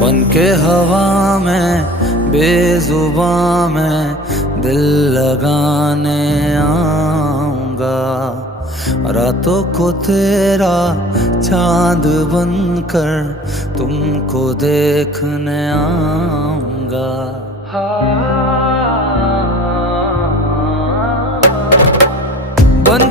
बन के हवा में बेजुबां में दिल लगाने आऊंगा। रातों को तेरा चांद बनकर तुमको देखने आऊंगा। बन